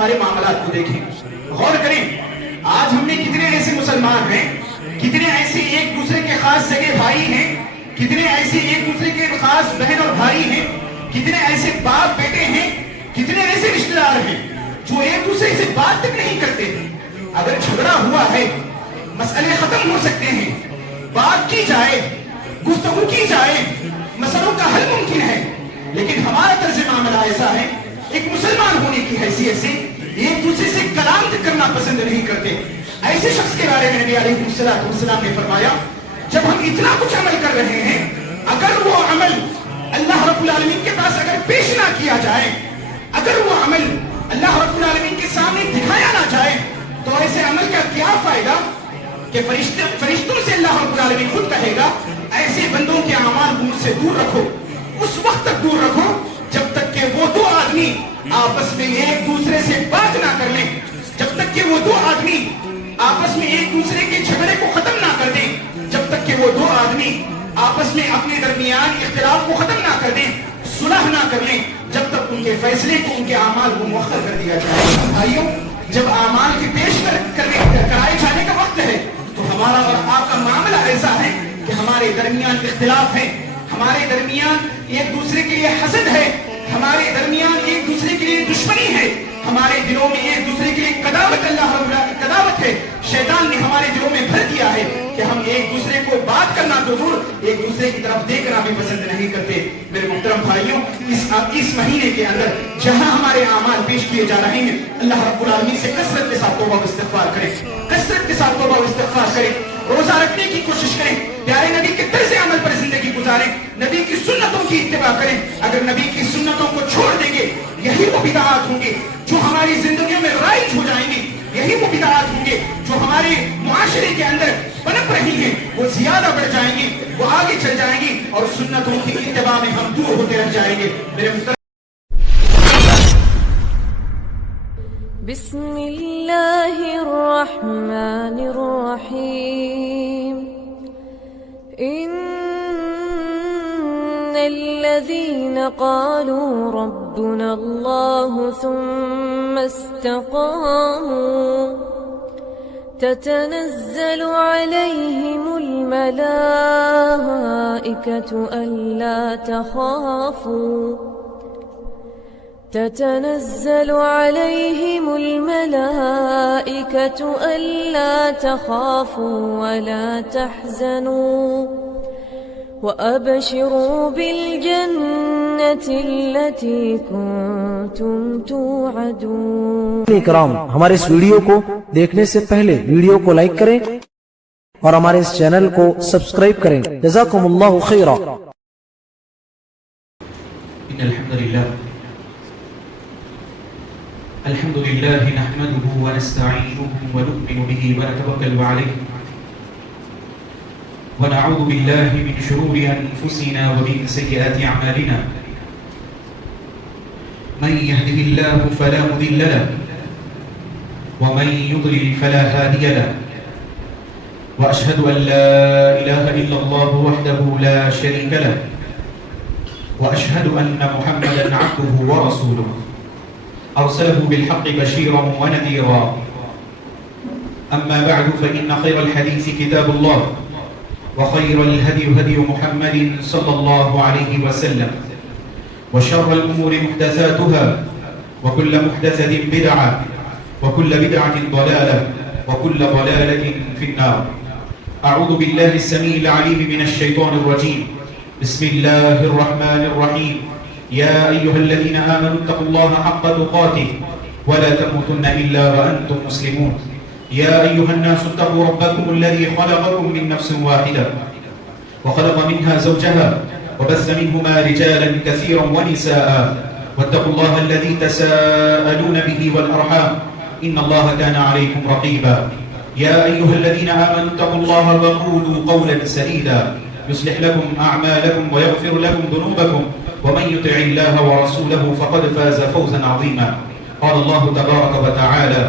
ہمارے معاملات کو دیکھیں، غور کریں. آج ہم نے کتنے ایسے مسلمان ہیں، کتنے ایسے ایک دوسرے کے خاص سگے بھائی ہیں، کتنے ایسے ایک دوسرے کے خاص بہن اور بھائی ہیں، کتنے ایسے باپ بیٹے ہیں، کتنے ایسے رشتہ دار ہیں جو ایک دوسرے سے بات تک نہیں کرتے. اگر جھگڑا ہوا ہے، مسئلے ختم ہو سکتے ہیں، بات کی جائے، گفتگو کی جائے، مسئلوں کا حل ممکن ہے. لیکن ہمارا طرز معاملہ ایسا ہے، ایک مسلمان ہونے کی حیثیت سے ایک دوسرے سے کلام تک کرنا پسند نہیں کرتے. ایسے شخص کے بارے میں نبی علیہ السلام نے فرمایا، جب ہم اتنا کچھ عمل کر رہے ہیں، اگر وہ عمل اللہ رب العالمین کے پاس اگر پیش نہ کیا جائے، اگر وہ عمل اللہ رب العالمین کے سامنے دکھایا نہ جائے، تو ایسے عمل کا کیا فائدہ کہ فرشتوں سے اللہ رب العالمین خود کہے گا ایسے بندوں کے اعمال کو مجھ سے دور رکھو. اس وقت تک دور رکھو جب تک کہ وہ دو آدمی آپس میں ایک دوسرے سے بات نہ کر لیں، جب تک کہ وہ دو آدمی آپس میں ایک دوسرے کے جھگڑے کو ختم نہ کر دیں، جب تک کہ وہ دو آدمی آپس میں اپنے درمیان اختلاف کو ختم نہ کر دیں، صلح نہ کر لیں، جب تک ان کے فیصلے کو، ان کے اعمال کو مؤخر کر دیا جائے. بھائیوں، جب اعمال کی پیش کرائے جانے کا وقت ہے تو ہمارا اور آپ کا معاملہ ایسا ہے کہ ہمارے درمیان اختلاف ہے، ہمارے درمیان ایک دوسرے کے لیے حسد ہے، ہمارے درمیان ایک دوسرے کے لیے دشمنی ہے، ہمارے دلوں میں ایک دوسرے کے لیے قداوت ہے. شیطان نے ہمارے دلوں میں بھر دیا ہے کہ ہم ایک دوسرے کو بات کرنا تو دور، ایک دوسرے کی طرف دیکھنا بھی پسند نہیں کرتے. میرے محترم بھائیوں، اس مہینے کے اندر جہاں ہمارے اعمال پیش کیے جا رہے ہیں، اللہ رب العالمین سے کثرت کے ساتھ توبہ و استغفار کریں، کثرت کے ساتھ توبہ و استغفار کریں، روزہ رکھنے کی کوشش کریں، پیارے نبی کے طرز عمل پر زندگی گزاریں، نبی کی سنتوں کی اتباع کریں. اگر نبی کی سنتوں کو چھوڑ دیں گے، یہی وہ بدعات ہوں گے جو ہماری زندگیوں میں رائج ہو جائیں گے، یہی وہ بدعات ہوں گے جو ہمارے معاشرے کے اندر پنپ رہی ہیں، وہ زیادہ بڑھ جائیں گی، وہ آگے چل جائیں گی اور سنتوں کی اتباع میں ہم دور ہوتے رہ جائیں گے. میرے بسم اللہ الرحمن الرحیم. ان الذين قالوا ربنا الله ثم استقاموا تتنزل عليهم الملائكة ألا تخافوا تتنزل عليهم الملائكة ألا تخافوا ولا تحزنوا وأبشروا بالجنة التي كنتم توعدون. اکرام، ہمارے اس ویڈیو کو دیکھنے سے پہلے ویڈیو کو لائک کریں اور ہمارے اس چینل کو سبسکرائب کریں. جزاکم اللہ خیرا. ان الحمد لله نحمده ونستعينه ونؤمن به ونتوكل عليه ونعوذ بالله من شرور أنفسنا ومن سيئات أعمالنا. من يهده الله فلا مضل له ومن يضلل فلا هادي له وأشهد أن لا إله إلا الله وحده لا شريك له وأشهد أن محمدا عبده ورسوله أرسله بالحق بشيرا ونذيرا. أما بعد فإن خير الحديث كتاب الله وخير الهدي هدي محمد صلى الله عليه وسلم وشر الأمور محدثاتها وكل محدثة بدعة وكل بدعة ضلالة وكل ضلالة في النار. أعوذ بالله السميع العليم من الشيطان الرجيم. بسم الله الرحمن الرحيم. يا أيها الذين آمنوا اتقوا الله حق تقاته ولا تموتن إلا وأنتم مسلمون. يا أيها الناس اتقوا ربكم الذي خلقكم من نفس واحدة وخلق منها زوجها وبث منهما رجالا كثيرا ونساء واتقوا الله الذي تساءلون به والأرحام إن الله كان عليكم رقيبا. يا أيها الذين آمنوا اتقوا الله وقولوا قولا سديدا يصلح لكم أعمالكم ويغفر لكم ذنوبكم ومن يطع الله ورسوله فقد فاز فوزا عظيما. قال الله تبارك وتعالى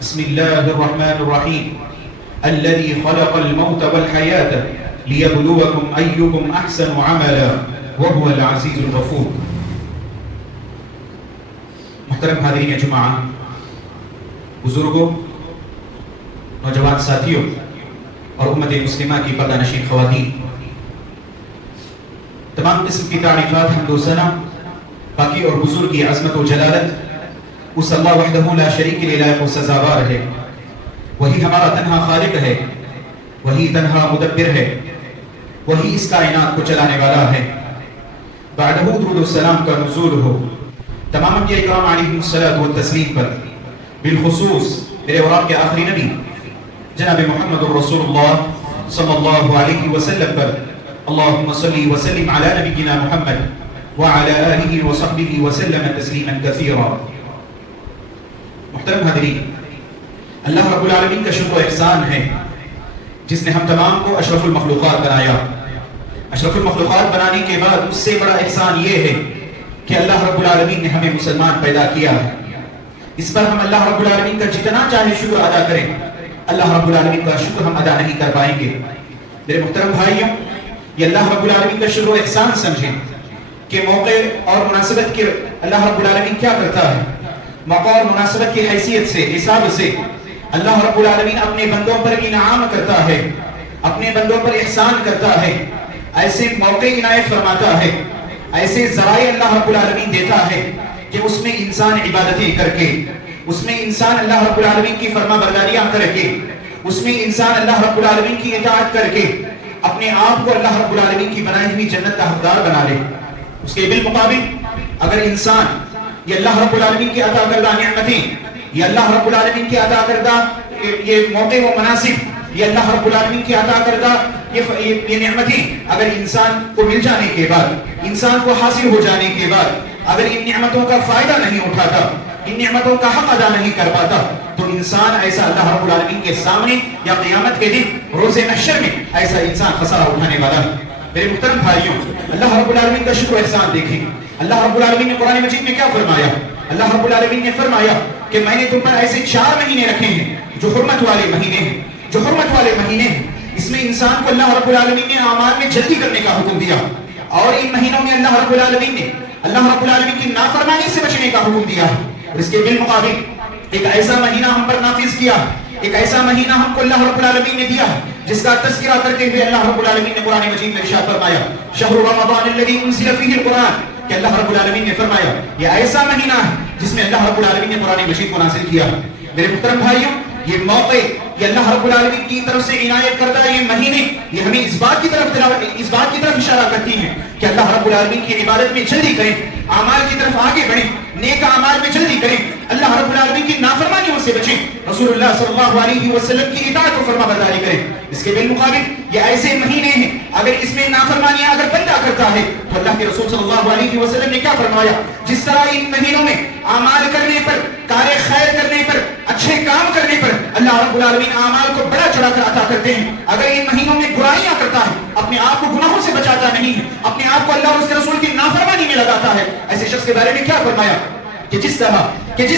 بسم الله الرحمن الرحيم. الذي خلق الموت والحياة ليبلوكم أيكم أحسن عملا وهو العزيز الغفور. محترم حاضرین جماعہ، بزرگوں، نوجوان ساتھیوں اور امت مسلمہ کی پردہ نشین خواتین، تمام قسم کی تعریفات حمد و ثنا پاکی اور حضور کی عظمت و جلالت اس اللہ وحدہ لا شریک کے لائق و سزاوار ہے۔ وہی ہمارا تنہا خالق ہے، وہی تنہا مدبر ہے، وہی اس کائنات کو چلانے والا ہے۔ بعدہ درود و سلام کا نزول ہو تمام انبیاء کرام علیہم الصلوۃ والتسلیم پر، بالخصوص میرے اور آپ کے آخری نبی جناب محمد الرسول اللہ صلی اللہ علیہ وسلم پر۔ اللہم صلی وسلم علی نبینا محمد وعلی آلہ وصحبہ وسلم تسلیما کثیرا۔ محترم حاضرین، اللہ رب العالمین کا شکر و احسان ہے جس نے ہم تمام کو اشرف المخلوقات بنایا۔ اشرف المخلوقات بنانے کے بعد اس سے بڑا احسان یہ ہے کہ اللہ رب العالمین نے ہمیں مسلمان پیدا کیا ہے۔ اس پر ہم اللہ رب العالمین کا جتنا چاہے شکر ادا کریں، اللہ رب العالمین کا شکر ہم ادا نہیں کر پائیں گے۔ میرے محترم بھائیوں، یہ اللہ رب العالمین کا شکر و احسان سمجھیں کہ موقع اور مناسبت کے اللہ رب العالمین کیا کرتا ہے۔ موقع اور مناسبت کی حیثیت سے، حساب سے اللہ رب العالمین اپنے بندوں پر انعام کرتا ہے، اپنے بندوں پر احسان کرتا ہے، ایسے موقع عنایت فرماتا ہے، ایسے ذرائع اللہ رب العالمین دیتا ہے کہ اس میں انسان عبادتیں کر کے، اس میں انسان اللہ رب العالمین کی فرما برداریاں کر کے، اس میں انسان اللہ رب العالمین کی اطاعت کر کے اپنے آپ کو اللہ رب العالمین کی بنائی ہوئی جنت کا حقدار بنا لے۔ اس کے بالمقابل اگر انسان یہ اللہ رب العالمین کی عطا کردہ نعمتیں، یہ اللہ رب العالمین کی عطا کردہ یہ موقع و مناسب، یہ اللہ رب العالمین کی عطا کردہ یہ نعمتیں اگر انسان کو مل جانے کے بعد، انسان کو حاصل ہو جانے کے بعد اگر ان نعمتوں کا فائدہ نہیں اٹھاتا، ان نعمتوں کا حق ادا نہیں کر پاتا، تو انسان ایسا اللہ رب العالمین کے سامنے یا قیامت کے دن روز محشر میں ایسا انسان خسارہ اٹھانے والا ہے۔ میرے محترم بھائیوں، اللہ رب العالمین کا شکر و احسان دیکھیں۔ اللہ رب العالمین نے قرآن مجید میں کیا فرمایا؟ اللہ رب العالمین نے فرمایا کہ میں نے تم پر ایسے 4 مہینے رکھے ہیں جو حرمت والے مہینے ہیں، جو حرمت والے مہینے ہیں۔ اس میں انسان کو اللہ رب العالمین نے اعمال میں جلدی کرنے کا حکم دیا، اور ان مہینوں میں اللہ رب العالمین نے اللہ رب العالمین کی نافرمانی سے بچنے کا حکم دیا ہے۔ اور اس کے بالمقابل ایک ایسا مہینہ ہم پر نافذ کیا، ایک ایسا مہینہ ہم کو اللہ رب العالمین نے دیا جس کا تذکرہ کرتے ہوئے اللہ رب العالمین نے قرآن مجید میں ارشاد فرمایا، شہر رمضان الذی انزل فیہ القرآن، کہ اللہ رب العالمین نے فرمایا یہ ایسا مہینہ ہے جس میں اللہ رب العالمین نے قرآن مجید کو نازل کیا۔ میرے محترم بھائیوں، یہ موقع، یہ اللہ رب العالمین کی طرف سے عنایت کردہ یہ مہینے، یہ ہمیں اس بات کی طرف اشارہ کرتی ہیں کہ اللہ رب العالمین کی عبادت میں جلدی کریں، اعمال کی طرف آگے بڑھیں، نیک اعمال میں جلدی کریں، اللہ رب العالمین کی نافرمانیوں سے بچیں، رسول اللہ صلی اللہ علیہ وسلم کی اطاعت و فرما برداری کریں۔ اس کے بالمقابل یہ ایسے مہینے ہیں اگر اس میں نافرمانیاں اگر بندہ کرتا ہے تو اللہ کے رسول صلی اللہ علیہ وسلم نے کیا فرمایا؟ جس طرح ان مہینوں میں اعمال کرنے پر، کار خیر کرنے پر، اچھے کام کرنے پر اللہ رب العالمین اعمال کو بڑا چڑھا کر عطا کرتے ہیں، اگر ان مہینوں میں برائیاں کرتا ہے، اپنے آپ کو گناہوں سے بچاتا نہیں ہے، اپنے آپ کو اللہ اور اس کے رسول کی نافرمانی میں لگاتا ہے، ایسے شخص کے بارے میں کیا فرمایا کہ جس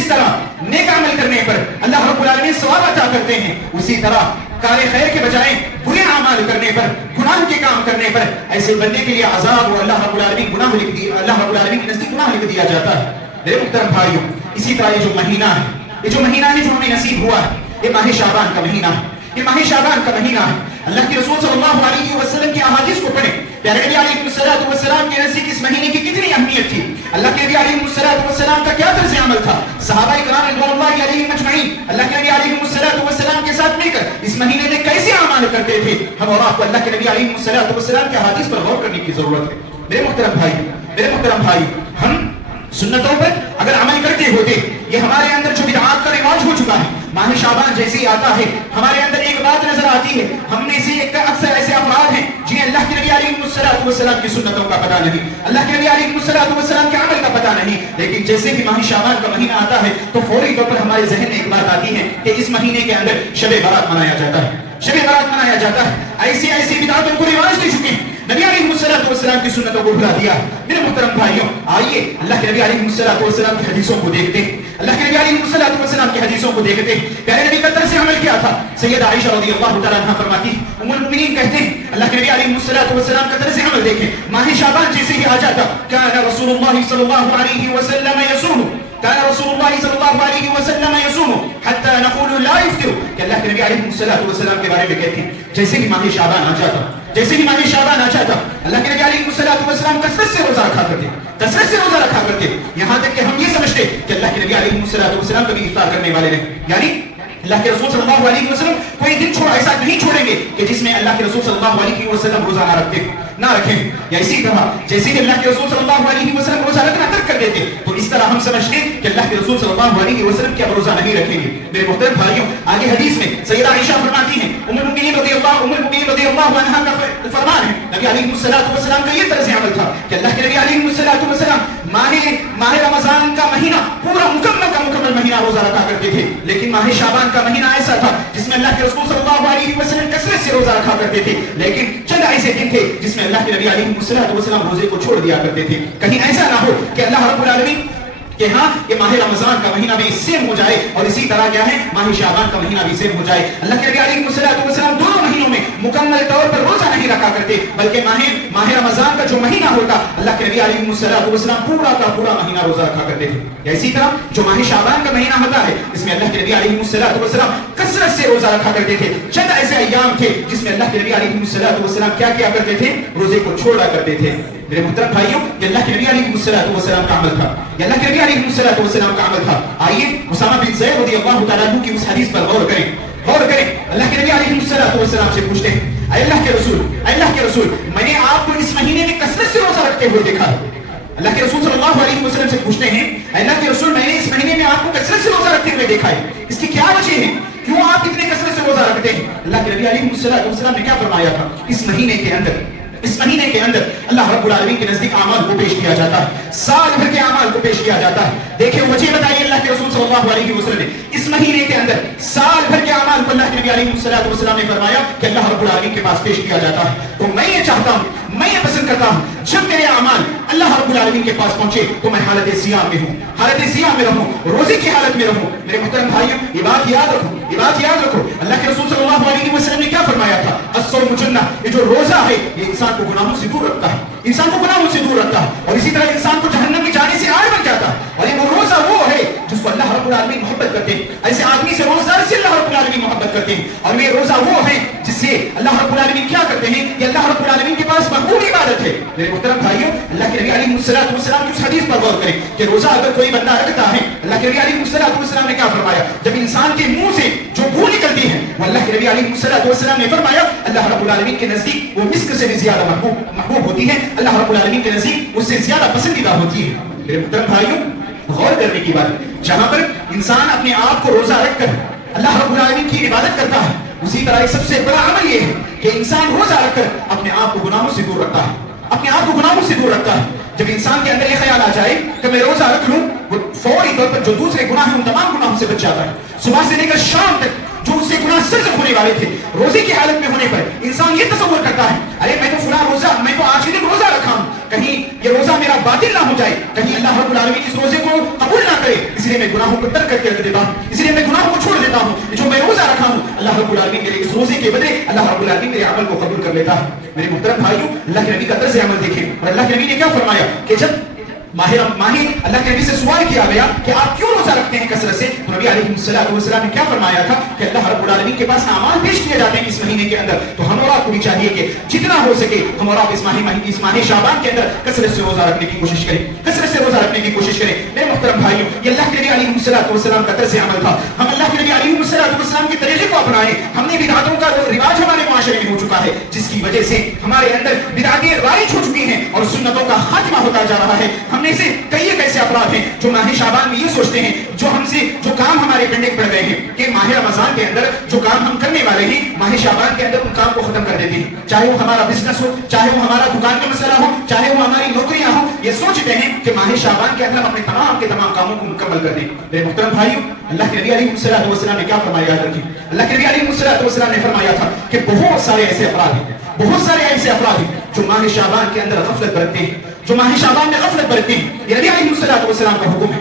طرح نیک عمل کرنے پر اللہ رب العالمین ثواب عطا کرتے ہیں، اسی طرح کار خیر کے بجائے برے اعمال کرنے پر، گناہ کے کام کرنے پر ایسے بندے کے لیے عذاب اور اللہ رب العالمین گناہ لکھ دیا، اللہ رب العالمین کے نزدیک گناہ لکھ دیا جاتا ہے۔ میرے محترم بھائیوں، اسی طرح یہ جو مہینہ ہے جو ہمیں نصیب ہوا ہے، یہ ماہ شعبان کا مہینہ ہے، یہ ماہ شعبان کا مہینہ ہے۔ اللہ کے رسول صلی اللہ علیہ وسلم کی احادیث کو پڑھیں، پیارے نبی علیہ الصلوۃ والسلام کے نزدیک اس مہینے کی کتنی اہمیت تھی، اللہ کے نبی علیہ الصلوۃ والسلام کا کیا طرز عمل تھا، صحابہ کرام رضوان اللہ علیہم اجمعین اللہ کے نبی علیہ الصلوۃ والسلام کے ساتھ مل کر اس مہینے میں کیسے اعمال کرتے تھے۔ ہم اور آپ کو اللہ کے نبی علیہ الصلوۃ والسلام کی احادیث پر غور کرنے کی ضرورت ہے۔ میرے محترم بھائی، ہم سنتوں پر اگر عمل کرتے ہوتے، یہ ہمارے اندر جو بدعات کا رواج ہو چکا ہے، ماہ شعبان جیسے ہی آتا ہے ہمارے اندر ایک بات نظر آتی ہے، ہم میں سے اکثر ایسے افراد ہیں جنہیں اللہ کے نبی علیہ الصلوۃ والسلام کی سنتوں کا پتہ نہیں، اللہ کے نبی علیہ الصلوۃ والسلام کے عمل کا پتہ نہیں، لیکن جیسے ہی ماہ شعبان کا مہینہ آتا ہے تو فوری طور پر ہمارے ذہن میں ایک بات آتی ہے کہ اس مہینے کے اندر شب برات منایا جاتا ہے، شب برات منایا جاتا ہے۔ ایسی بدعتوں کو رواج دے چکے ہیں، نبی علیہ الصلوۃ والسلام کی سنتوں کو بھلا دیا۔ میرے محترم بھائیوں، آئیے اللہ کے نبی علیہ الصلوۃ والسلام کی حدیثوں کو دیکھتے ہیں، اللہ کے نبی علیہ الصلوۃ والسلام کی حدیثوں کو دیکھتے ہیں۔ پیارے نبی کا طرز عمل کیا تھا؟ سیدہ عائشہ رضی اللہ تعالیٰ عنہا فرماتی، ام المؤمنین کہتے ہیں اللہ کے نبی علیہ الصلوۃ والسلام کا طرز عمل دیکھیں، ماہ شعبان جیسے ہی آ جاتا، کان رسول اللہ صلی اللہ علیہ وسلم یصوم، كان رسول الله صلى الله عليه وسلم يصوم حتى اللہ کے نبی علیہ السلام کے بارے میں کہتے ہیں جیسے ہی ماہ شعبان آ جاتا، جیسے ہی ماہ شعبان آ جاتا، اللہ کے نبی علیہ السلام کثرت سے روزہ رکھا کرتے، کثرت سے روزہ رکھا کرتے، یہاں تک کہ ہم یہ سمجھتے کہ اللہ کے نبی علیہ السلام کبھی افطار کرنے والے نہیں، یعنی اللہ کے رسول صلی اللہ علیہ وسلم کوئی دن ایسا نہیں چھوڑیں گے کہ جس میں اللہ کے رسول صلی اللہ علیہ وسلم روزہ نہ رکھیں، یا اسی طرح جیسے کہ اللہ کے رسول صلی اللہ علیہ وسلم روزہ رکھنا ترک کر دیتے، تو اس طرح ہم سمجھتے کہ اللہ کے رسول صلی اللہ علیہ وسلم کیا روزہ نہیں رکھیں گے۔ میرے محترم بھائیوں، آگے حدیث میں سیدہ عائشہ فرماتی ہیں، ام المؤمنین رضی اللہ عنہا کا فرمان ہے، نبی علیہ السلام کا یہ طرز عمل تھا کہ اللہ کے نبی علیہ السلام ماہ رمضان کا مہینہ پورا مکمل مہینہ روزہ رکھا کرتے تھے، لیکن ماہ شعبان کا مہینہ ایسا تھا جس میں اللہ کے رسول صلی اللہ علیہ وسلم کثرت سے روزہ رکھا کرتے تھے، لیکن چند ایسے دن تھے جس میں اللہ کے نبی علیہ السلام روزے کو چھوڑ دیا کرتے تھے۔ کہیں ایسا نہ ہو کہ اللہ رب العالمین کہ ہاں یہ ماہ رمضان کا مہینہ بھی سیم ہو جائے اور اسی طرح کیا ہے ماہ شعبان کا مہینہ بھی سیم ہو جائے۔ اللہ کے نبی علیہ السلام دونوں مہینوں میں مکمل طور پر روزہ نہیں رکھا کرتے، بلکہ ماہ رمضان کا جو مہینہ ہوتا اللہ کے نبی علیہ السلام پورا کا پورا مہینہ روزہ رکھا کرتے تھے۔ یا اسی طرح جو ماہ شعبان کا مہینہ ہوتا ہے اس میں اللہ کے نبی علیہ السلام کثرت سے روزہ رکھا کرتے تھے۔ چند ایسے ایام تھے جس میں اللہ کے نبی علیہ السلام کیا کرتے تھے؟ روزے کو چھوڑا کرتے تھے۔ میرے محترم بھائیوں، یہ اللہ کے نبی علیہ السلام کا عمل تھا، یہ اللہ کے نبی علیہ السلام کا عمل تھا۔ آئیے اسامہ بن زید رضی اللہ تعالیٰ عنہ کی اس حدیث پر غور کریں۔ اللہ کے نبی علیہ السلام سے پوچھتے ہیں، اے اللہ کے رسول، میں نے آپ کو اس مہینے میں کثرت سے روزہ رکھتے ہوئے دیکھا۔ اللہ کے رسول صلی اللہ علیہ وسلم سے پوچھتے ہیں، اے اللہ کے رسول، میں نے اس مہینے میں آپ کو کثرت سے روزہ رکھتے ہوئے دیکھا ہے، اس کی کیا وجہ ہے؟ کیوں آپ اتنے کثرت سے روزہ رکھتے ہیں؟ اللہ کے نبی علیہ السلام نے کیا فرمایا تھا؟ اس مہینے کے اندر اللہ رب العالمین کے نزدیک اعمال کو پیش کیا جاتا ہے، سال بھر کے اعمال کو پیش کیا جاتا ہے۔ دیکھیں وجہ بتائیے اللہ کے رسول صلی اللہ علیہ وسلم نے اس مہینے کے اندر سال بھر کے اعمال کو اللہ کے نبی علیہ السلام نے فرمایا کہ اللہ رب العالمین کے پاس پیش کیا جاتا ہے۔ تو میں یہ چاہتا ہوں، میں یہ پسند کرتا ہوں جب میرے اعمال اللہ رب العالمین کے پاس پہنچے تو میں حالت صیام میں ہوں، حالت صیام میں رہوں، روزے کی حالت میں رہوں۔ میرے محترم بھائیوں، یہ بات یاد رکھو، اللہ کے رسول صلی اللہ علیہ وسلم نے کیا فرمایا تھا؟ الصوم جنہ، یہ جو روزہ ہے یہ انسان کو گناہوں سے دور رکھتا ہے، اور اسی طرح انسان کو جہنم میں جانے سے آڑ بن جاتا ہے۔ اور یہ وہ روزہ وہ ہے جس کو اللہ رب العالمین محبت کرتے ہیں، ایسے آدمی سے روزدار سے اللہ رب العالمین محبت کرتے ہیں۔ اور یہ روزہ وہ ہے جس سے اللہ رب العالمین کیا کرتے ہیں؟ یہ اللہ رب العالمین کے پاس مقبول عبادت ہے۔ میرے محترم بھائیوں، اللہ کے نبی علیہ السلام کی اس حدیث پر غور کریں کہ روزہ اگر کوئی بندہ رکھتا ہے، اللہ کے نبی علیہ السلام نے کیا فرمایا؟ جب انسان کے منہ سے جو بو نکلتی ہے وہ اللہ کے نبی علیہ السلام نے فرمایا اللہ رب العالمین کے نزدیک وہ مسک سے بھی زیادہ محبوب ہوتی ہے، اللہ رب العالمین کے نزدیک اس سے زیادہ پسندیدہ ہوتی ہے۔ میرے محترم بھائیوں، غور کرنے کی بات ہے، جہاں پر انسان اپنے آپ کو روزہ رکھ کر اللہ رب العالمین کی عبادت کرتا ہے، اسی طرح سب سے بڑا عمل یہ ہے کہ انسان روزہ رکھ کر اپنے آپ کو گناہوں سے دور رکھتا ہے، جب انسان کے اندر یہ خیال آ جائے کہ میں روزہ رکھ لوں، وہ فوری طور پر جو دوسرے گناہ ہیں ان تمام گناہوں سے بچ جاتا ہے۔ صبح سے لے کر شام تک جو اس سے گناہ سرزد ہونے والے تھے، روزے کی حالت میں ہونے پر انسان یہ تصور کرتا ہے ارے میں تو آج کے دن روزہ رکھا ہوں، کہیں یہ روزہ میرا باطل نہ ہو جائے، کہیں اللہ رب العالمین اس روزے کو قبول نہ کرے، اس لیے میں گناہوں کو ترک کر کے رکھ دیتا ہوں، اس لیے میں گناہوں کو چھوڑ دیتا ہوں، جو میں روزہ رکھا ہوں اللہ رب العالمین میرے اس روزے کے بدلے اللہ رب العالمین میرے عمل کو قبول کر لیتا ہے۔ میرے محترم بھائیوں، اللہ کے نبی کا طرز عمل دیکھیں، اور اللہ کے نبی نے کیا فرمایا کہ جب اللہ کے نبی سے سوال کیا گیا کہ آپ کیوں روزہ رکھتے ہیں کثرت سے، تو نبی علیہ السلام نے کیا فرمایا تھا کہ اللہ رب العالمین کے پاس اعمال پیش کیے جاتے ہیں اس مہینے کے اندر، تو ہم اور آپ کو بھی چاہیے کہ جتنا ہو سکے ہم اور آپ اس ماہ شعبان کے اندر کثرت سے روزہ رکھنے کی کوشش کریں، میرے محترم بھائیوں، یہ اللہ کے نبی علیہ السلام کا طرز عمل تھا۔ ہم اللہ کے نبی علیہ السلام کے طریقے کو اپنائیں۔ ہم نے بدعتوں کا رواج ہمارے معاشرے میں ہو چکا ہے، جس کی وجہ سے ہمارے اندر بدعتیں رائج ہو چکی ہیں اور سنتوں کا خاتمہ ہوتا جا رہا ہے۔ ہم میں سے کئی ایسے افراد ہیں جو ماہ شعبان میں یہ سوچتے ہیں، جو کام ہمارے پینڈنگ پڑ گئے ہیں کہ ماہ رمضان کے اندر جو کام ہم کرنے والے ہیں ماہ شعبان کے اندر ان کام کو ختم کر دیتے ہیں، چاہے وہ ہمارا بزنس ہو، چاہے وہ ہمارا دکان کا مسئلہ ہو، چاہے وہ ہماری نوکریاں ہوں، یہ سوچتے ہیں کہ ماہ شعبان کے اندر ہم اپنے تمام کاموں کو مکمل کر دیں۔ میرے محترم بھائیوں، اللہ کے نبی علیہ السلام نے کیا فرمایا؟ یاد رکھیں، اللہ کے نبی علیہ السلام نے فرمایا تھا کہ بہت سارے ایسے افراد ہیں جو ماہ شعبان کے اندر غفلت برتتے ہیں، جو ماہ شعبان میں غفلت برتتے ہیں۔ یہ نبی علیہ السلام کا حکم ہے۔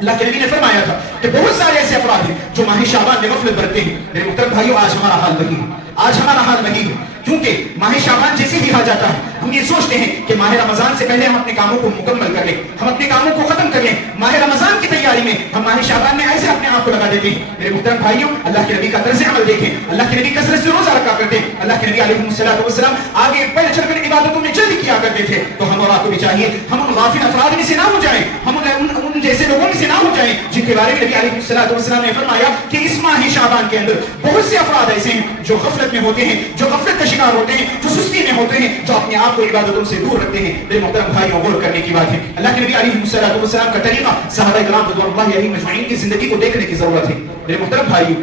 اللہ کے نبی نے فرمایا تھا کہ بہت سارے ایسے افراد ہیں جو ماہ شعبان میں غفلت برتتے ہیں۔ میرے محترم بھائیوں، آج ہمارا حال وہی ہے، کیونکہ ماہ شعبان جیسے ہی آ جاتا ہے ہم یہ سوچتے ہیں کہ ماہ رمضان سے پہلے ہم اپنے کاموں کو مکمل کر لیں, ہم اپنے کاموں کو ختم کر لیں. ماہ رمضان کی تیاری میں ہم ماہ شعبان میں ایسے اپنے آپ کو لگا دیتے ہیں. میرے محترم بھائیوں, اللہ کے نبی کا طرز عمل دیکھیں. اللہ کے نبی کثرت سے روزہ رکھا کرتے. اللہ کے نبی علیہ الصلوۃ والسلام آگے بڑھ چڑھ کر عبادتوں میں جلدی کیا کرتے تھے. تو ہم اور آپ کو بھی چاہیے ہم ان غافل افراد میں سے نہ ہو جائیں, ہم ان جیسے لوگوں میں سے نہ ہو جائیں جن کے بارے میں نبی علیہ الصلوۃ والسلام نے فرمایا کہ اس ماہ شعبان کے اندر بہت سے افراد ایسے ہیں جو غفلت میں ہوتے ہیں, جو غفلت کا شکار ہوتے ہیں, جو سستی میں ہوتے ہیں, جو اپنے آپ کو عبادتوں سے دور رکھتے ہیں. میرے محترم بھائیوں, غور کرنے کی بات ہے. اللہ کے نبی علیہ الصلوۃ والسلام کا طریقہ صحابہ کرام رضوان اللہ علیہم اجمعین کی زندگی کو دیکھنے کی ضرورت ہے. میرے محترم بھائیوں,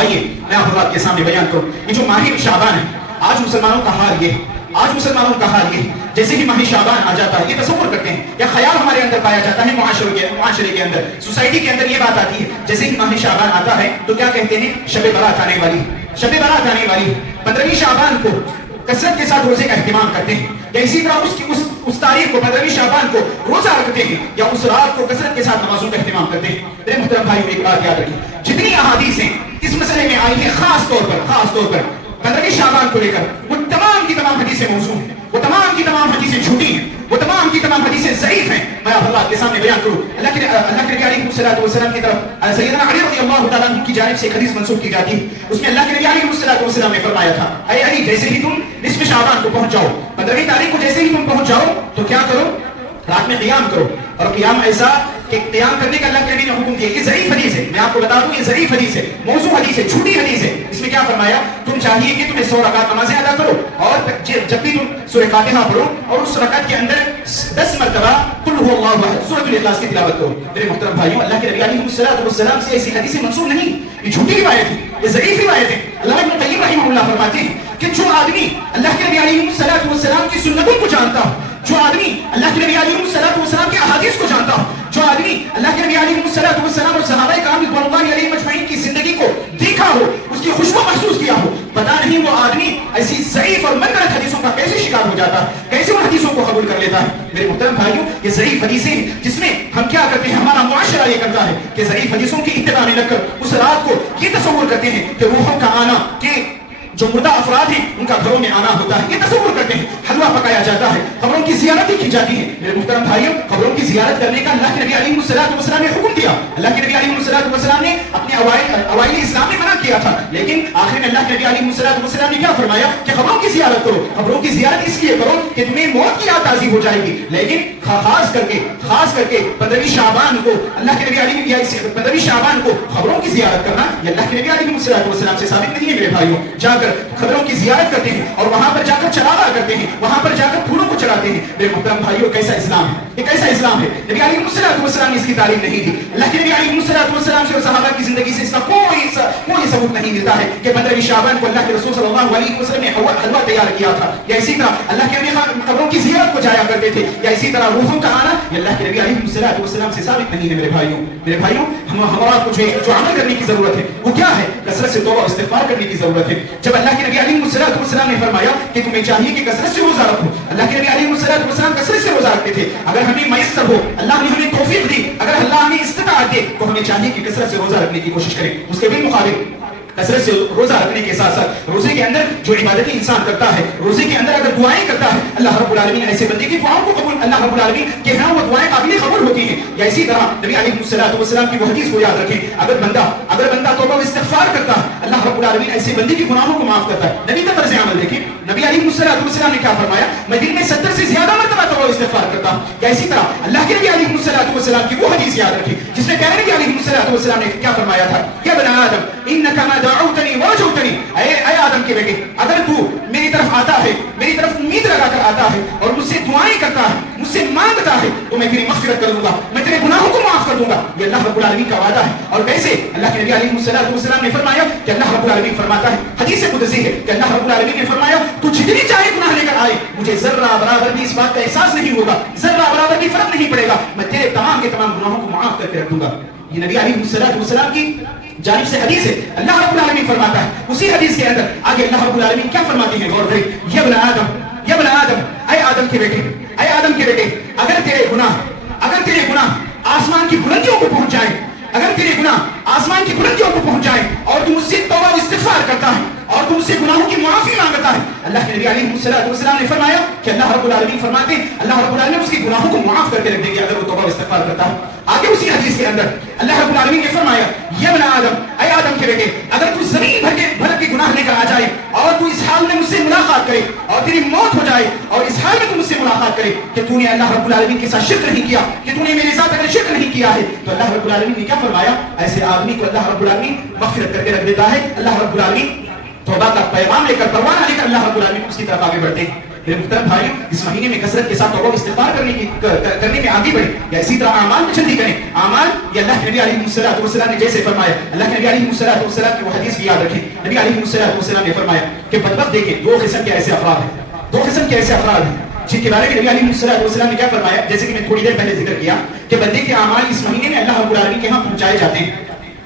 آئیے میں آپ کے سامنے بیان کروں یہ جو ماہ شعبان ہے. آج مسلمانوں کا حال یہ, آج مسلمانوں کا حال یہ, جیسے ہی ماہ شعبان آ جاتا ہے یہ تصور کرتے ہیں یا خیال ہمارے اندر پایا جاتا ہے, معاشرے کے اندر, سوسائٹی کے اندر یہ بات آتی ہے جیسے ہی ماہ شعبان آتا ہے تو کیا کہتے ہیں, شب برات آنے والی, شب برات آنے والی. 15ویں شعبان کو کثرت کے ساتھ روزے کا اہتمام کرتے ہیں, یا اسی طرح اس تاریخ کو 15ویں شعبان کو روزہ رکھتے ہیں, یا اس رات کو کثرت کے ساتھ نمازوں کا اہتمام کرتے ہیں. میرے محترم بھائیوں, ایک بات یاد رکھیں, جتنی احادیث ہیں اس مسئلے میں آئی ہیں خاص طور پر 15ویں شعبان کو لے کر, وہ تمام کی تمام حدیثیں موضوع ہیں, وہ تمام کی تمام حدیثیں جھوٹی ہیں, وہ تمام کی تمام حدیثیں ضعیف ہیں. میں آپ اللہ کے سامنے بیان کروں. اللہ کے نبی علیہ الصلوۃ والسلام کی طرف سیدنا علی رضی اللہ تعالیٰ عنہ کی جانب سے ایک حدیث منسوخ کی جاتی ہے. اس میں اللہ کے نبی علیہ الصلوۃ والسلام نے فرمایا تھا, اے علی, جیسے ہی تم نصف شعبان کو پہنچ جاؤ, 15ویں تاریخ کو جیسے ہی تم پہنچ جاؤ تو کیا کرو, رات میں قیام کرو. اور قیام ایسا کہ قیام کرنے کا اللہ کے نبی نے حکم دیا. یہ ضعیف حدیث ہے, میں آپ کو بتا دوں یہ ضعیف حدیث ہے, موضوع حدیث ہے, جھوٹی حدیث ہے. اس میں کیا فرمایا, تم چاہیے کہ تمہیں 100 رکعت نمازیں ادا کرو, اور جب بھی تم سورہ فاتحہ پڑھو اور اس رکعت کے اندر 10 مرتبہ قل هو اللہ احد سورۃ الاخلاص کی تلاوت کرو. میرے محترم بھائیوں, اللہ کے نبی علیہ الصلوۃ والسلام سے ایسی حدیثیں منسوخ نہیں, یہ جھوٹی روایت ہے, یہ ضعیف روایت ہے. اللہ ابن قیم رحمہ اللہ فرماتے ہیں کہ جو آدمی اللہ کے نبی علیہ الصلوۃ والسلام کی سنتوں کو جانتا ہو, جو آدمی اللہ کے نبی علیہ الصلوۃ والسلام کے احادیث کو جانتا ہو, جو آدمی اللہ کے نبی علیہ الصلوۃ والسلام اور صحابہ کرام رضوان اللہ علیہم اجمعین کی زندگی کو دیکھا ہو, اس کی خوشبو محسوس کیا ہو, پتہ نہیں وہ آدمی ایسی ضعیف اور منگڑت حدیثوں کا کیسے شکار ہو جاتا ہے, کیسے ان حدیثوں کو قبول کر لیتا ہے. میرے محترم بھائیوں, یہ ضعیف حدیثیں ہیں جس میں ہم کیا کرتے ہیں, ہمارا معاشرہ یہ کرتا ہے کہ ضعیف حدیثوں کی اتباع میں لگ کر اس رات کو یہ تصور کرتے ہیں کہ روحوں کا آنا, کہ جو مردہ افراد ہیں ان کا گھروں میں آنا ہوتا ہے, یہ تصور کرتے ہیں. حلوہ پکایا جاتا ہے, قبروں کی زیارتیں کی جاتی ہیں. میرے محترم بھائیوں, قبروں کی زیارت کرنے کا اللہ کے نبی علیہ الصلوۃ والسلام نے حکم دیا. اللہ کے نبی علیہ الصلوۃ والسلام نے اپنے اوائل اسلام میں منع کیا تھا, لیکن آخر میں اللہ کے نبی علیہ الصلوۃ والسلام نے کیا فرمایا کہ قبروں کی زیارت کرو. قبروں کی زیارت اس لیے کرو کہ تمہیں موت کی یاد تازی ہو جائے گی, لیکن خاص کر کے 15ویں شعبان کو اللہ کے نبی علیہ 15ویں شعبان کو قبروں کی زیارت کرنا یہ اللہ کے نبی علیہ الصلوۃ والسلام سے ثابت نہیں ہے. میرے بھائیوں, جا کر قبروں کی زیارت کرتے ہیں اور وہاں پر جا کر چراغا کرتے ہیں, وہاں پر جا کر پھولوں کو چڑھاتے ہیں. میرے محترم بھائیوں, کیسا اسلام ہے, یہ کیسا اسلام ہے. نبی علیہ الصلوۃ والسلام نے اس کی تعلیم نہیں دی. اللہ کے نبی علیہ الصلوۃ والسلام سے اور صحابہ کی زندگی سے اس کا کوئی ثبوت نہیں ملتا ہے کہ 15ویں شعبان کو اللہ کے رسول صلی اللہ علیہ وسلم نے حلوہ تیار کیا تھا, یا اسی طرح اللہ کے نبی قبروں کی زیارت کو جایا کرتے تھے, یا اسی طرح روحوں کا آنا یہ اللہ کے نبی علیہ الصلوۃ والسلام سے ثابت نہیں ہے. میرے بھائیوں, ہمارا کو جو عمل کرنے کی ضرورت ہے وہ کیا ہے, کثرت سے توبہ و استغفار کرنے کی ضرورت ہے. جب اللہ کے نبی علیہ الصلوۃ والسلام نے فرمایا کہ تمہیں چاہیے کہ کثرت سے روزہ رکھو, اللہ کے نبی علیہ الصلوۃ والسلام کثرت سے روزہ رکھتے تھے. اگر ہمیں میسر ہو, اللہ نے ہمیں توفیق دی, اگر اللہ ہمیں استطاعت دے تو ہمیں چاہیے کہ کثرت سے روزہ رکھنے کی کوشش کریں. اس کے بالمقابل کثرت سے روزہ رکھنے کے ساتھ ساتھ روزے کے اندر جو عبادتیں انسان کرتا ہے, روزے کے اندر اگر دعائیں کرتا ہے, اللہ رب العالمین ایسے بندے کی دعاؤں کو قبول, اللہ رب العالمین کے ہاں وہ دعائیں قابل قبول ہوتی ہیں. یا اسی طرح نبی علیہ الصلوۃ والسلام کی وہ حدیث کو یاد رکھیں, اگر بندہ توبہ و استغفار کرتا ہے, اللہ رب العالمین ایسے بندے کی گناہوں کو معاف کرتا ہے. نبی کا طرز عمل دیکھیں, نبی علیہ الصلوۃ والسلام نے کیا فرمایا, میں دن میں 70 سے زیادہ مرتبہ توبہ و استغفار کرتا ہوں. یا اسی طرح اللہ کے نبی علیہ الصلوۃ والسلام کی وہ حدیث یاد رکھیں جس میں کہنے نبی علیہ الصلوۃ والسلام نے کیا فرمایا تھا, یا ابن آدم انک ما دعوتنی ورجوتنی, اے آدم کے بیٹے, اگر تو میری طرف آتا ہے, میری طرف امید لگا کر آتا ہے اور مجھ سے دعائیں کرتا ہے, مجھ سے مانگتا ہے, تو میں تیری مغفرت کر دوں گا, میں تیرے گناہوں کو معاف کر دوں گا. یہ اللہ رب العالمین کا وعدہ ہے. اور کیسے, اللہ کے نبی علیہ الصلوۃ والسلام نے فرمایا کہ اللہ رب العالمین فرماتا ہے, حدیث قدسی ہے کہ اللہ رب العالمین نے فرمایا تو جتنی چاہے گناہ لے کر آئے, مجھے ذرہ برابر بھی اس بات کا احساس نہیں ہوگا, ذرہ برابر بھی فرق نہیں پڑے گا, میں تیرے تمام کے تمام گناہوں کو معاف کر کے رکھ دوں گا. یہ نبی علیہ الصلوۃ والسلام کی جانب سے حدیث ہے. اللہ رب العالمین فرماتا ہے اسی حدیث کے اندر آگے اللہ رب العالمین کیا فرماتے ہیں, غور کریں. یا ابن آدم, اے آدم کے بیٹے, اگر تیرے گناہ آسمان کی بلندیوں کو پہنچ جائیں, اگر تیرے گناہ آسمان کی بلندیوں کو پہنچ جائیں اور تم اس سے توبہ و استغفار کرتا ہے, اور تم مجھ سے گناہوں کی معافی مانگتا ہے، اللہ کے نبی علیہ السلام نے فرمایا کہ اللہ رب العالمین فرماتے ہیں اللہ رب العالمین اس کے گناہوں کو معاف کر کے رکھ دیں گے اگر وہ توبہ و استغفار کرتا ہے۔ آگے اسی حدیث کے اندر اللہ رب العالمین نے فرمایا یا ابن آدم، اے آدم کے بیٹے، اگر تو زمین بھر کے گناہ لے کر آ جائے اور تو اس حال میں مجھ سے ملاقات کرے اور تیری موت ہو جائے اور اس حال میں تو مجھ سے ملاقات کرے کہ تو نے اللہ رب العالمین کے ساتھ شرک نہیں کیا، کہ تو نے میرے ساتھ اگر شرک نہیں کیا ہے، تو اللہ رب العالمین نے کیا فرمایا؟ ایسے آدمی کو اللہ رب العالمین مغفرت کر کے رکھ دیتا ہے۔ اللہ رب العالمین توبہ کا پیغام لے کر، پروانہ لے کر اللہ رب العالمین اس کی طرف آگے بڑھتے ہیں۔ میرے محترم بھائیوں، اس مہینے میں کثرت کے ساتھ توبہ و استغفار کرنے میں آگے بڑھیں، یا اسی طرح اعمال میں جلدی کریں۔ اعمال یہ اللہ کے نبی علیہ السلام نے جیسے فرمایا، اللہ کے نبی علیہ السلام کی وہ حدیث بھی یاد رکھیں، نبی علیہ السلام نے فرمایا کہ بدبخت دیکھیں دو قسم کے ایسے افراد ہیں، دو قسم کے ایسے افراد ہیں جن کے بارے میں نبی علیہ السلام نے کیا فرمایا، جیسے کہ میں تھوڑی دیر پہلے ذکر کیا کہ بندے کے اعمال اس مہینے میں اللہ رب العالمین کے ہاں پہنچائے جاتے ہیں،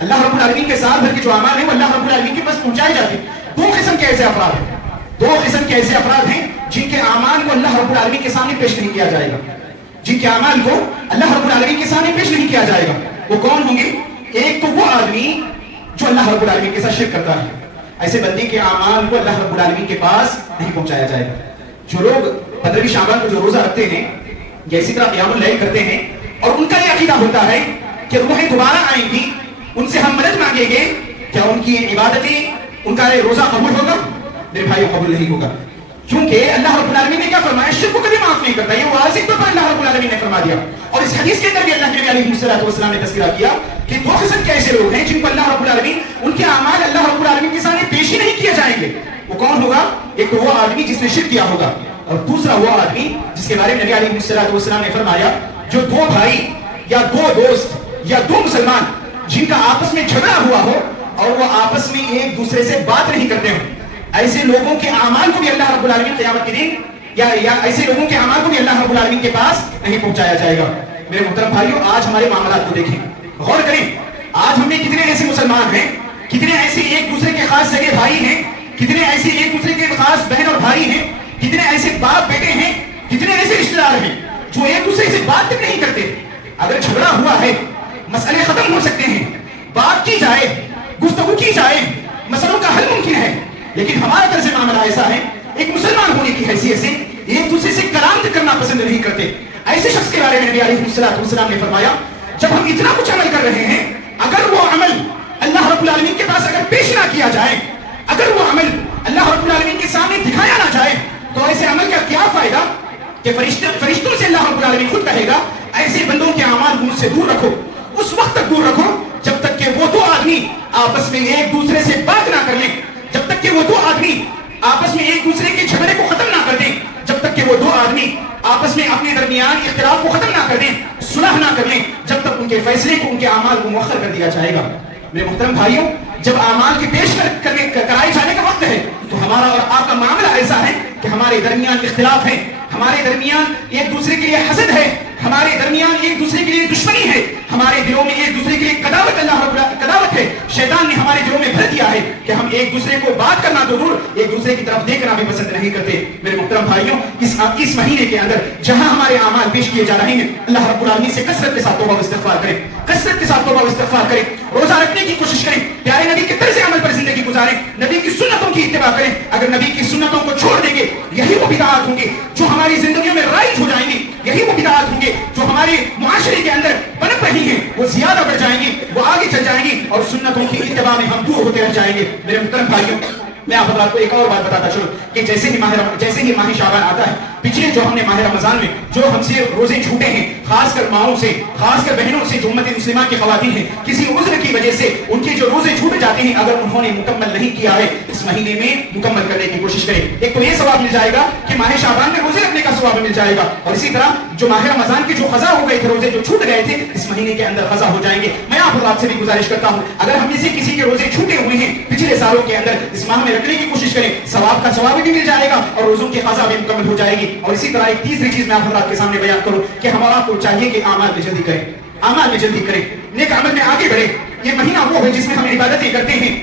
اللہ رب العالمین کے سال بھر کے جو اعمال ہیں وہ اللہ رب العالمین کے پاس پہنچائے جاتے ہیں۔ دو قسم کے ایسے افراد ہیں، دو قسم کے ایسے افراد ہیں جن کے اعمال کو اللہ رب العالمین کے سامنے پیش نہیں کیا جائے گا، جن کے اعمال کو اللہ رب العالمین کے سامنے پیش نہیں کیا جائے گا۔ وہ کون ہوں گے؟ ایک تو وہ آدمی جو اللہ رب العالمین کے ساتھ شرک کرتا ہے، ایسے بندے کے اعمال کو اللہ رب العالمین کے پاس نہیں پہنچایا جائے گا۔ جو لوگ 15 شعبان کو جو روزہ رکھتے ہیں یا اسی طرح قیام اللیل کرتے ہیں اور ان کا یہ عقیدہ ہوتا ہے کہ روحیں دوبارہ آئیں گی، ان سے ہم مدد مانگیں گے، کیا ان کی عبادتیں، ان کا روزہ قبول ہوگا؟ میرے بھائیوں قبول نہیں ہوگا، کیونکہ اللہ رب العالمین نے کیا فرمایا؟ شرک کو کبھی معاف نہیں کرتا، یہ واضح طور پر اللہ رب العالمین نے فرما دیا۔ اور اس حدیث کے اندر بھی اللہ کے نبی علیہ السلام نے تذکرہ کیا کہ دو قسم کے ایسے لوگ ہیں جن کو اللہ رب العالمین ان کے اعمال اللہ رب العالمین کے سامنے پیش ہی نہیں کیے جائیں گے۔ وہ کون ہوگا؟ ایک تو وہ آدمی جس نے شرک کیا ہوگا، اور دوسرا وہ آدمی جس کے بارے میں نبی علیہ السلام نے فرمایا جو دو بھائی یا دو دوست یا دو مسلمان جن کا آپس میں جھگڑا ہوا ہو اور وہ آپس میں ایک دوسرے سے بات نہیں کرتے ہوں، ایسے لوگوں کے اعمال کو بھی اللہ رب العالمین قیامت کے دن یا ایسے لوگوں کے اعمال کو بھی اللہ رب العالمین کے پاس نہیں پہنچایا جائے گا۔ میرے محترم بھائیوں، آج ہمارے معاملات کو دیکھیں، غور کریں، آج ہم میں کتنے ایسے مسلمان ہیں، کتنے ایسے ایک دوسرے کے خاص سگے بھائی ہیں، کتنے ایسے ایک دوسرے کے خاص بہن اور بھائی ہیں، کتنے ایسے باپ بیٹے ہیں، کتنے ایسے رشتہ دار ہیں جو ایک دوسرے سے بات تک نہیں کرتے۔ اگر جھگڑا ہوا ہے، مسئلے ختم ہو سکتے ہیں، بات کی جائے، گفتگو کی جائے، مسئلوں کا حل ممکن ہے، لیکن ہمارا طرز معاملہ ایسا ہے، ایک مسلمان ہونے کی حیثیت سے ایک دوسرے سے کلام کرنا پسند نہیں کرتے۔ ایسے شخص کے بارے میں نبی علیہ السلام نے فرمایا جب ہم اتنا کچھ عمل کر رہے ہیں، اگر وہ عمل اللہ رب العالمین کے پاس اگر پیش نہ کیا جائے، اگر وہ عمل اللہ رب العالمین کے سامنے دکھایا نہ جائے، تو ایسے عمل کا کیا فائدہ کہ فرشتوں سے اللہ رب العالمین خود کہے گا ایسے بندوں کے اعمال مجھ سے دور رکھو، اس وقت تک دور رکھو جب تک کہ وہ دو آدمی آپس میں ایک دوسرے سے بات نہ کر لیں، جب تک کہ وہ دو آدمی آپس میں ایک دوسرے کے جھگڑے کو ختم نہ کر دیں، جب تک کہ وہ دو آدمی آپس میں اپنے درمیان اختلاف کو ختم نہ کر دیں، صلح نہ کر لیں، جب تک ان کے فیصلے کو، ان کے اعمال کو مؤخر کر دیا جائے گا۔ میرے محترم بھائیوں، جب اعمال کے پیش کرائے جانے کا وقت ہے تو ہمارا اور آپ کا معاملہ ایسا ہے کہ ہمارے درمیان اختلاف ہے، ہمارے درمیان ایک دوسرے کے لیے حسد ہے، ہمارے درمیان ایک دوسرے کے لیے دشمنی ہے، ہمارے دلوں میں ایک دوسرے کے لیے قداوت ہے۔ شیطان نے ہمارے دلوں میں بھر دیا ہے کہ ہم ایک دوسرے کو بات کرنا تو دور، ایک دوسرے کی طرف دیکھنا بھی پسند نہیں کرتے۔ میرے محترم بھائیوں، اس مہینے کے اندر جہاں ہمارے اعمال پیش کیے جا رہے ہیں، اللہ رب العالمین سے کثرت کے ساتھ توبہ و استغفار کریں، کثرت کے ساتھ توبہ و استغفار کریں، روزہ رکھنے کی کوشش کریں، پیارے نبی کے طرز عمل پر زندگی گزاریں، نبی کی سنتوں کی اتباع کریں۔ اگر نبی کی سنتوں کو چھوڑ دیں گے، یہی وہ بدعات ہوں گے جو ہماری زندگیوں میں رائج ہو جائیں گی، یہی وہ بدعات ہوں گے جو ہمارے معاشرے کے اندر پنپ رہی ہیں، وہ زیادہ بڑھ جائیں گی، وہ آگے چل جائیں گی اور سنتوں کی اتباع میں ہم دور ہوتے رہ جائیں گے۔ میرے محترم بھائیوں، میں آپ کو ایک اور بات بتاتا چلوں کہ جیسے ہی ماہ شعبان آتا ہے، پچھلے جو ہم نے ماہ رمضان میں جو ہم سے روزے چھوٹے ہیں، خاص کر ماؤں سے، خاص کر بہنوں سے جو امت مسلمہ کی خواتین ہیں، کسی عذر کی وجہ سے ان کے جو روزے چھوٹ جاتے ہیں، اگر انہوں نے مکمل نہیں کیا ہے، اس مہینے میں مکمل کرنے کی کوشش کریں۔ ایک تو یہ ثواب مل جائے گا کہ ماہ شعبان میں روزے رکھنے کا ثواب مل جائے گا، اور اسی طرح جو ماہ رمضان کے جو قضا ہو گئے تھے، روزے جو چھوٹ گئے تھے، اس مہینے کے اندر قضا ہو جائیں گے۔ میں آپ سے بھی گزارش کرتا ہوں، اگر ہم میں سے کسی کے روزے چھوٹے ہوئے ہیں پچھلے سالوں کے اندر، اس ماہ میں رکھنے کی کوشش کریں، ثواب کا ثواب بھی مل جائے گا اور روزوں کی قضا بھی مکمل ہو جائے گی۔ اور اسی طرح ایک تیسری چیز میں آپ کے سامنے بیان کروں کہ ہمارا کو چاہیے کہ اعمال میں جلدی کریں، اعمال میں جلدی کریں، نیک عمل میں آگے بڑھیں۔ یہ مہینہ وہ ہے جس میں ہم عبادتیں کرتے ہیں،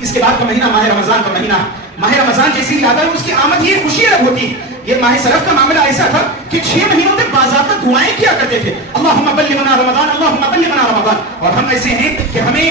اس کے بعد کا مہینہ ماہ رمضان کا مہینہ، ماہ رمضان جیسی ہی آتا ہے، اس کی آمد یہ خوشی الگ ہوتی ہے۔ یہ ماہ سلف کا معاملہ ایسا تھا کہ 6 مہینوں تک باضابطہ دعائیں کیا کرتے تھے، اللہم بلغنا رمضان، اللہم بلغنا رمضان۔ اور ہم ایسے ہیں کہ ہمیں